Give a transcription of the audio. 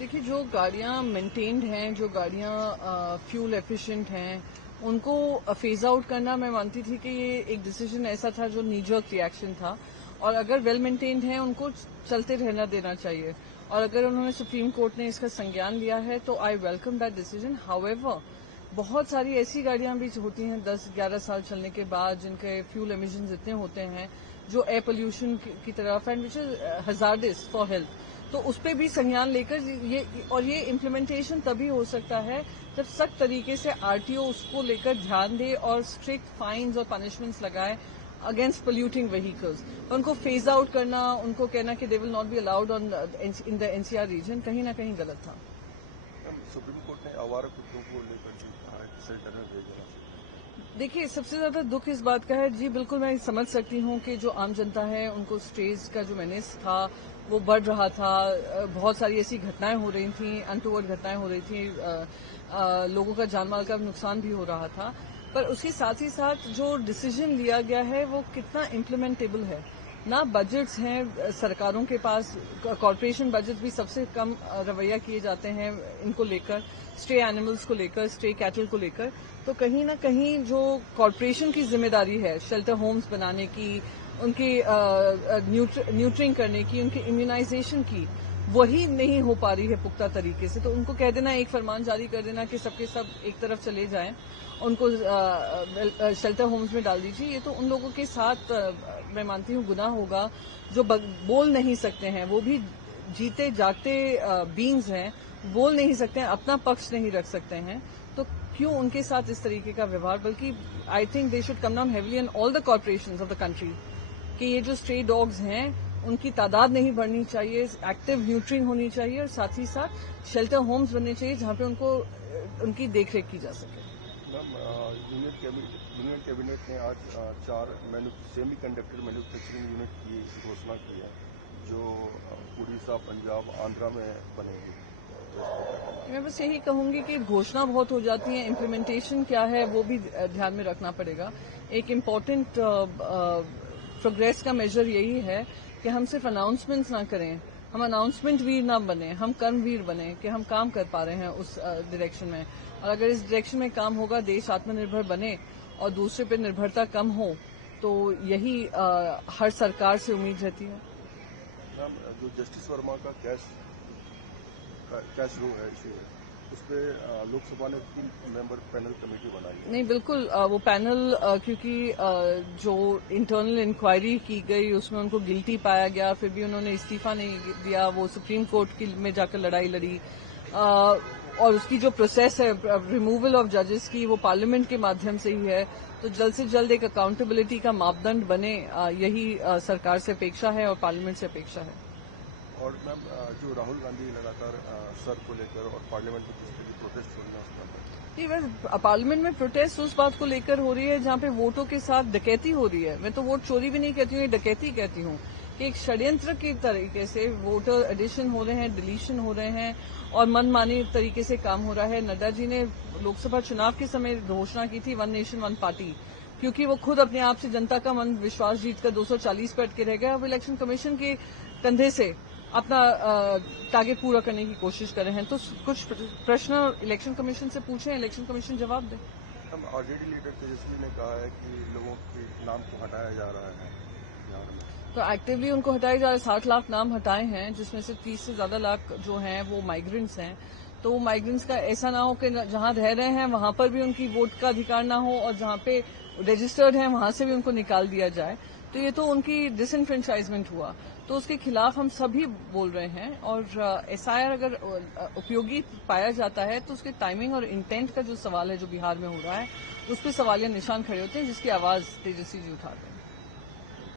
देखिए, जो गाड़ियां मेंटेन्ड हैं, जो गाड़ियां फ्यूल एफिशिएंट हैं, उनको फेज आउट करना मैं मानती थी कि ये एक डिसीजन ऐसा था जो नी जर्क रिएक्शन था, और अगर वेल मेंटेन्ड हैं उनको चलते रहना देना चाहिए। और अगर उन्होंने सुप्रीम कोर्ट ने इसका संज्ञान लिया है तो I welcome that decision. However, बहुत सारी ऐसी गाड़ियां भी होती हैं 10-11 साल चलने के बाद जिनके फ्यूल एमिशंस इतने होते हैं जो एयर पोल्यूशन की तरफ and which is hazardous for health, तो उस पर भी संज्ञान लेकर ये इम्प्लीमेंटेशन तभी हो सकता है जब सख्त तरीके से आरटीओ उसको लेकर ध्यान दे और स्ट्रिक्ट फाइन्स और पनिशमेंट्स लगाए अगेंस्ट पोल्यूटिंग व्हीकल्स। उनको फेज आउट करना, उनको कहना कि they will not be allowed in the NCR region कहीं ना कहीं गलत था। सुप्रीम कोर्ट ने आवारा कुत्तों को लेकर शेल्टर में भेजा। देखिए, सबसे ज्यादा दुख इस बात का है जी, बिल्कुल मैं समझ सकती हूँ कि जो आम जनता है उनको स्टेज का जो मेनेस था वो बढ़ रहा था, बहुत सारी ऐसी घटनाएं हो रही थी, अनटूवर्ड घटनाएं हो रही थी, लोगों का जान माल का नुकसान भी हो रहा था, पर उसके साथ ही साथ जो डिसीजन लिया गया है वो कितना इम्प्लीमेंटेबल है। ना बजट्स हैं सरकारों के पास, कॉरपोरेशन बजट भी सबसे कम रवैया किए जाते हैं इनको लेकर, स्ट्रे एनिमल्स को लेकर, स्ट्रे कैटल को लेकर। तो कहीं ना कहीं जो कॉरपोरेशन की जिम्मेदारी है शेल्टर होम्स बनाने की, उनकी न्यूट्रिंग करने की, उनकी इम्यूनाइजेशन की, वही नहीं हो पा रही है पुख्ता तरीके से। तो उनको कह देना, एक फरमान जारी कर देना कि सबके सब एक तरफ चले जाएं, उनको शेल्टर होम्स में डाल दीजिए, ये तो उन लोगों के साथ मैं मानती हूँ गुनाह होगा जो बोल नहीं सकते हैं, वो भी जीते जागते बींग्स हैं, बोल नहीं सकते हैं, अपना पक्ष नहीं रख सकते हैं, तो क्यों उनके साथ इस तरीके का व्यवहार। बल्कि I think they should come down heavily on all the corporations of the country कि ये जो स्ट्रे डॉग्स हैं उनकी तादाद नहीं बढ़नी चाहिए, एक्टिव न्यूट्रिंग होनी चाहिए, और साथ ही साथ शेल्टर होम्स बनने चाहिए जहां पे उनकी देखरेख की जा सके। यूनियन कैबिनेट ने आज 4 सेमीकंडक्टर मैन्युफैक्चरिंग यूनिट की घोषणा की है जो उड़ीसा, पंजाब, आंध्रा में बनेंगे। मैं बस यही कहूंगी कि घोषणा बहुत हो जाती है, इम्प्लीमेंटेशन क्या है वो भी ध्यान में रखना पड़ेगा। एक इम्पोर्टेंट प्रोग्रेस का मेजर यही है कि हम सिर्फ अनाउंसमेंट्स ना करें, हम अनाउंसमेंट वीर ना बने, हम कर्मवीर बने कि हम काम कर पा रहे हैं उस डायरेक्शन में। और अगर इस डायरेक्शन में काम होगा, देश आत्मनिर्भर बने और दूसरे पर निर्भरता कम हो, तो यही हर सरकार से उम्मीद रहती है। मैम, जो जस्टिस वर्मा का कैश रो है इशू है, उस पर लोकसभा ने 3 मेंबर पैनल कमेटी बनाई है। नहीं, बिल्कुल वो पैनल क्योंकि जो इंटरनल इंक्वायरी की गई उसमें उनको गिल्टी पाया गया, फिर भी उन्होंने इस्तीफा नहीं दिया, वो सुप्रीम कोर्ट में जाकर लड़ाई लड़ी, और उसकी जो प्रोसेस है रिमूवल ऑफ जजेस की वो पार्लियामेंट के माध्यम से ही है। तो जल्द से जल्द एक अकाउंटेबिलिटी का मापदंड बने, यही सरकार से अपेक्षा है और पार्लियामेंट से अपेक्षा है। और मैम, जो राहुल गांधी लगातार सर को लेकर और पार्लियामेंट में किस तरह की प्रोटेस्ट हो रही है उसका जी, बस पार्लियामेंट में प्रोटेस्ट उस बात को लेकर हो रही है जहां पे वोटों के साथ डकैती हो रही है। मैं तो वोट चोरी भी नहीं कहती हूँ, ये डकैती कहती हूँ कि एक षड्यंत्र के तरीके से वोटर एडिशन हो रहे हैं, डिलीशन हो रहे हैं और मनमानी तरीके से काम हो रहा है। नड्डा जी ने लोकसभा चुनाव के समय घोषणा की थी 1 नेशन 1 पार्टी, क्योंकि वो खुद अपने आप से जनता का मन विश्वास जीतकर 240 पर अटके रह गए। अब इलेक्शन कमीशन के कंधे से अपना टारगेट पूरा करने की कोशिश कर रहे हैं। तो कुछ प्रश्न इलेक्शन कमीशन से पूछें, इलेक्शन कमीशन जवाब दे। हम आरजेडी लीडर तेजस्वी ने कहा है कि लोगों के नाम को हटाया जा रहा है बिहार में, तो एक्टिवली उनको हटाए जा रहे 60 लाख नाम हटाए हैं, जिसमें से 30 से ज्यादा लाख जो हैं वो माइग्रेंट्स हैं। तो माइग्रेंट्स का ऐसा ना हो कि जहां रह रहे हैं वहां पर भी उनकी वोट का अधिकार ना हो और जहां पे रजिस्टर्ड है वहां से भी उनको निकाल दिया जाए। तो ये तो उनकी डिसइनफ्रेंचाइजमेंट हुआ, तो उसके खिलाफ हम सभी बोल रहे हैं। और एसआईआर अगर उपयोगी पाया जाता है तो उसके टाइमिंग और इंटेंट का जो सवाल है जो बिहार में हो रहा है उस पर सवालिया निशान खड़े होते हैं, जिसकी आवाज तेजस्वी जी उठा रहे हैं।